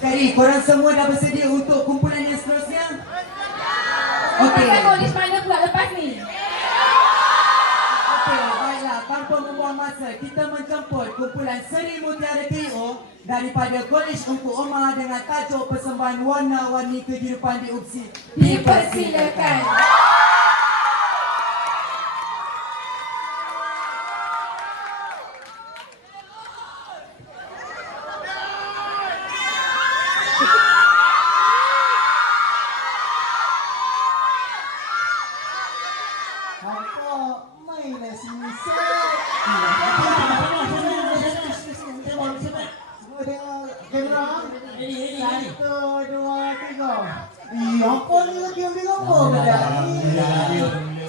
Sekali, korang semua dah bersedia untuk kumpulan yang seterusnya? Okey. Pasal polis mana pula lepas ni? Okey, baiklah. Tanpa membuang masa, kita menjemput kumpulan Seri Mutiara KO daripada Kolej Ungku Omar dengan tajuk persembahan warna-warni kehidupan di UPSI. Dipersilakan.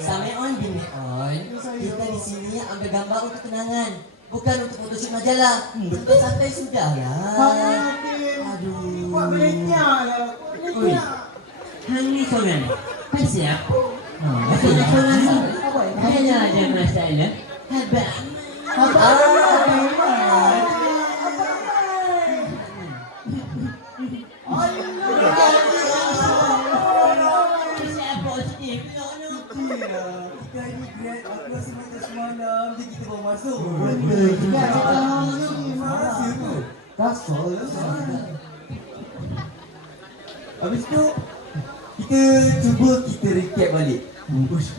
Sameon bin Meon, kita di sini ambil gambar untuk kenangan, bukan untuk photoshoot majalah. Untuk santai sudah lah. Aduh. Buat melenyap lah. Oi, hang ni seorang kan siapa? Masalah seorang ni. Hanya ada masalah. Habis. Aku rasa macam semalam je kita baru masuk. Betul juga. Masa tu. Kasar. Habis tu, kita cuba kita recap balik.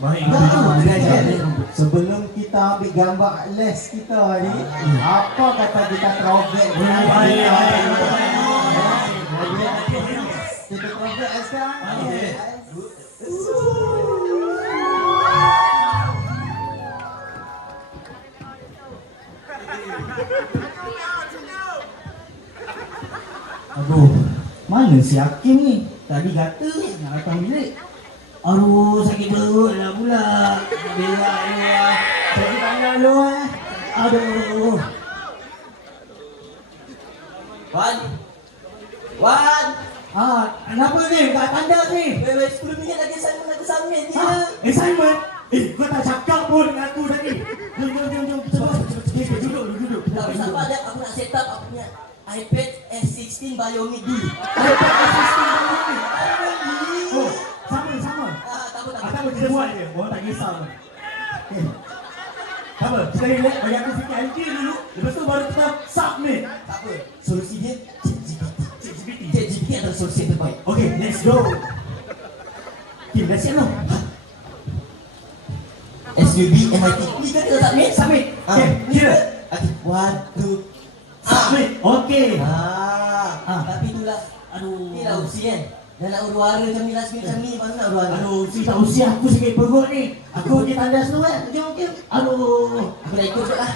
Baik. Sebelum kita ambil gambar les kita ni, apa kata kita throwback? Kita throwback sekarang. Aduh, mana si Hakim ni? Tadi kata nak datang bilik. Aduh, sakit perut lah pula. Berak ni lah. Sakit tangan lu eh. Aduh. Wan, Kenapa ni? Tak tanda ni. 10 minit lagi saya nak submit ni. Assignment? Kau tak cakap pun dengan aku tadi. Jom. Kita duduk. Tak sabar dah, aku nak set up aku punya iPad S16 Bionic dulu. Oh, sama. Tak apa. Tak apa, kita buat je. Orang tak kisah pun. Okay. Tak apa, kita relax. Bagi aku fikir idea dulu. Lepas tu baru kita submit. Tak apa. Solusi dia ChatGPT. ChatGPT adalah solusi yang terbaik. Okay, let's go. Okay, dah siap belum? SUB MIT. Ni kan kita submit? Submit. Okay, kira. Okay, 1, 2, Submit. Okay. Tapi itulah. Ni lah usi kan. Dah nak huru-hara macam ni, last minute macam ni, mana nak huru-hara? Aduh, si tak usia aku sakit perut ni. Aku pergi tandas dulu kan. Jom. Aduh. Aku dah ikut je lah.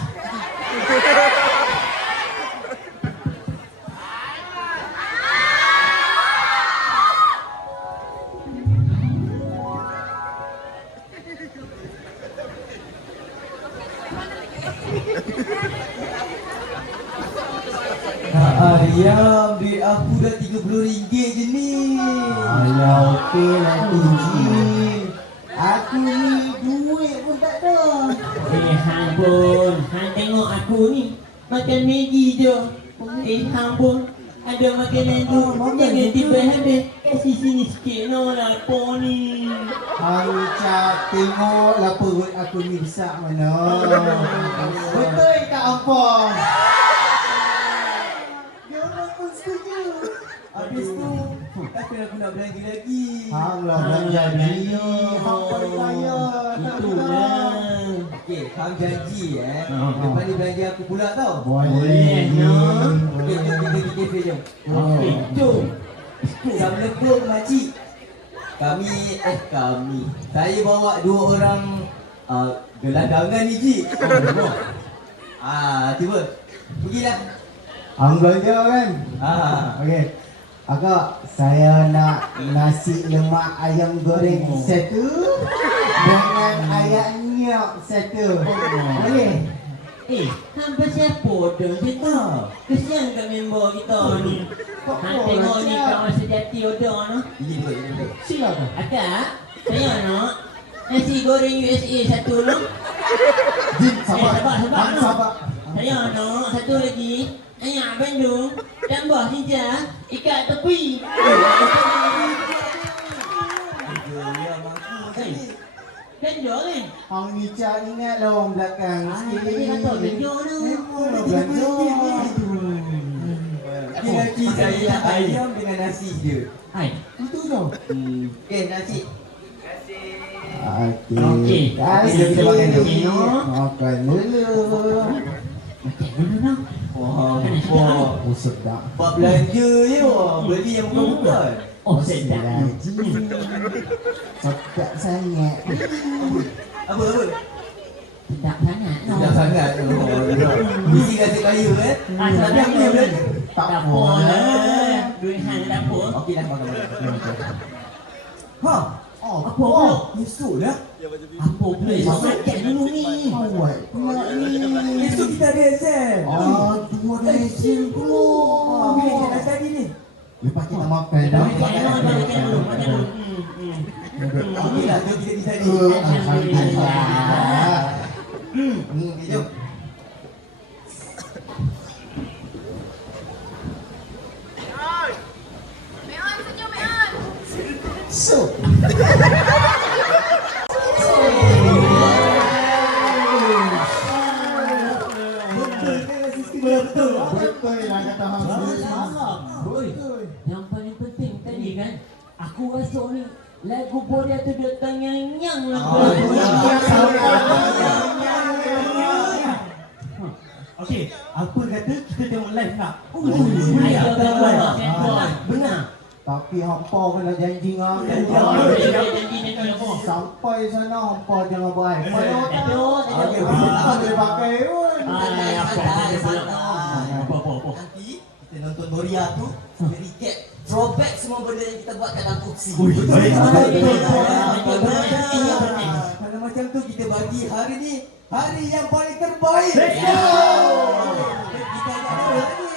Arya, ambil aku dah RM30 je ni. Alah, okey lah tinggi. Aku ni duit pun tak ada. hang pun. Hang tengok aku ni makan Maggi je. Hang pun ada makanan tu. Jangan tiba habis. Kasih sini sikit no lah apa ni. Hang Cak, tengoklah perut aku ni besar mana. Betul tak Ampon? Dia orang pun setuju. Habis tu, takkan aku nak belanja lagi. Hang lah belanja dia. Hang boleh bayar. Itulah. Okey, Hang janji lepas ni belanja aku pula tau. Boleh. Okey, kita pergi kafe jom. Okey, jom. Assalamualaikum makcik. Kami, saya bawa 2 orang gelandangan ni cik. Cuba. Pergilah. Hang belanja kan? Okey. Akak, saya nak nasi lemak ayam goreng satu dengan ayam nyok satu. Boleh? Hang siapa dah kita? Kesian kat member kita ni. Hang tengok ni kawan sejati order no. Silakan. Akak, saya nak nasi goreng USA satu no. Jin, sabar. Sabar Hang no. sabar. Saya nak satu lagi Ayah Bandung, tambah saja ikat tepi. Belanja kan? Hang ni Cak ingat lah orang belakang sikit. Tadi kata belanja tu. Belanja. Laki saya ayam dengan nasi je. Hai. Itu tau. Nasi. Okey. Kasih. Kita makan dulu. Makan dulu. Makan dulu nak. Wah, sedap. Buat belanja je, beli yang bukan-bukan. Oh, sedap. Lagi. Sedap sangat. Apa? Sedap sangat. Sedap sangat. Mesti rasa kaya kan? Tapi aku yang belanja. Tak Tak apa. lah. Duit hang tak apa. Okey dah makan. Ha? Oh, Apa pula? Esok lah. Apa pula? Makan dulu ni. awak pula ni. Esok kita ada exam. Tu ada action pula. Bila kita nak study ni? Lepas kita makan dah. Makan dulu. Okey lah, jom kita study. Alhamdulillah. Jom. So, betul lah kata hang. Betul. Yang paling penting tadi kan, aku rasa ni lagu Boria tu dia tanyang-nyang lah. Okey, apa kata kita tengok live nak? Ayo tengok. Benar. Tapi hampa kena janji ngam. Sampai sana hampa jangan baik. Okey, apa dia pakai pun. Nanti kita nonton Boria tu, recap throwback semua benda yang kita buat kat dalam opsi. Kalau macam tu kita bagi hari ni hari yang paling terbaik. Let's go! Kita ada hari.